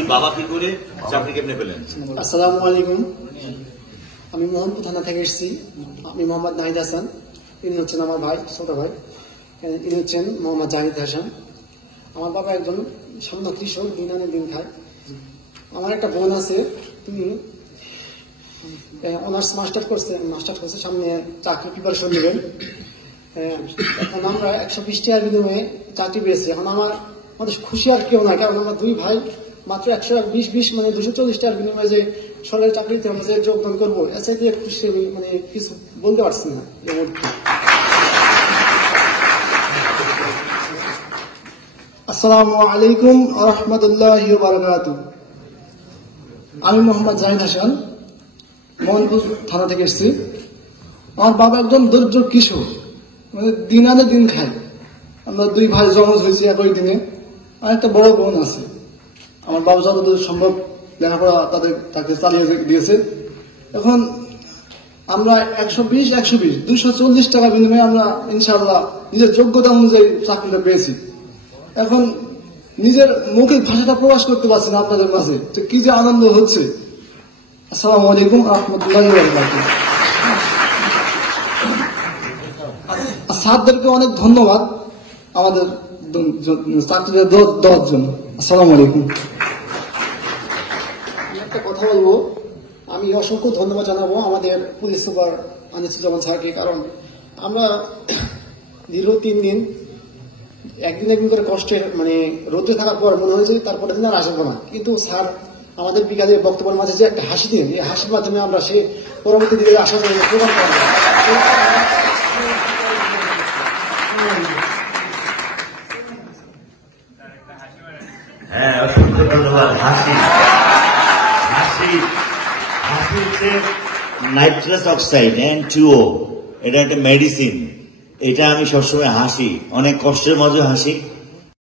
কি বাবা কি করে চাকরি কেমনে পেলেন? আসসালামু আলাইকুম, আমি মোহাম্মদপুর থানা থেকে এসেছি। আমি মোহাম্মদ নাহিদ হাসান, ইনি হচ্ছেন আমার ভাই, ছোট ভাই। ইনি হচ্ছেন মোহাম্মদ জাহিদ হাসান। আমার বাবা একজন সামান্য কৃষক, দিন আনে দিন খায়। আমার একটা বোন আছে, তিনি অনার্স মাস্টার করছে, সামনে চাকরি প্রিপারেশন নেবেন। এখন আমরা 120 টাকার বিনিময়ে চাকরি পেয়েছি। এখন আমাদের খুশি আর কেউ না, কারণ আমরা দুই ভাই মাত্র 120 মানে 240 টাকার বিনিময়ে যে সরকারি চাকরিতে আমরা যে যোগদান করবো, এসে দিয়ে খুশি মানে কিছু বলতে পারছি না এই মুহূর্তে। আসসালামু আলাইকুম ওয়া রাহমাতুল্লাহি ওয়া বারাকাতুহু। আমি মোহাম্মদ জাহিদ হাসান, মোহনপুর থানা থেকে এসেছি। আমার বাবা একজন দরিদ্র কৃষক, মানে দিন আনে দিন খায়। আমরা দুই ভাই জমজ হয়েছি একই দিনে। আর একটা বড় বোন আছে। আমার বাবা যতদূর সম্ভব লেখাপড়া তাকে চালিয়ে দিয়েছে। এখন আমরা 240 টাকা বিনিময়ে আমরা ইনশাআল্লাহ নিজের যোগ্যতা অনুযায়ী চাকরিটা পেয়েছি। এখন নিজের মৌখিক ভাষাটা প্রকাশ করতে পারছি না আপনাদের মাঝে, কি যে আনন্দ হচ্ছে। আসসালামু আলাইকুম ওয়া রাহমাতুল্লাহি ওয়া বারাকাতুহু। স্যারদেরকে অনেক ধন্যবাদ আমাদের চাকরিটা দেওয়ার জন্য। আসসালামু আলাইকুম। আমি একটা কথা বলবো, আমি অসংখ্য ধন্যবাদ জানাবো আমাদের পুলিশ সুপার আনিসুজ্জামান স্যারকে। কারণ আমরা দীর্ঘ 3 দিন একদিন করে কষ্টে মানে রোদে থাকার পর মনে হয়েছে তারপরে দিন আর আসবো না, কিন্তু স্যার আমাদের বিকালে বক্তব্যের মাঝে যে একটা হাসি দিন, এই হাসির মাধ্যমে আমরা সে পরবর্তী দিকে আসার জন্য প্রমাণ করব। হ্যাঁ, অসংখ্য ধন্যবাদ। হাসি হচ্ছে নাইট্রাস অক্সাইড N2O, এটা একটা মেডিসিন। এটা আমি সবসময় হাসি, অনেক কষ্টের মাঝে হাসি।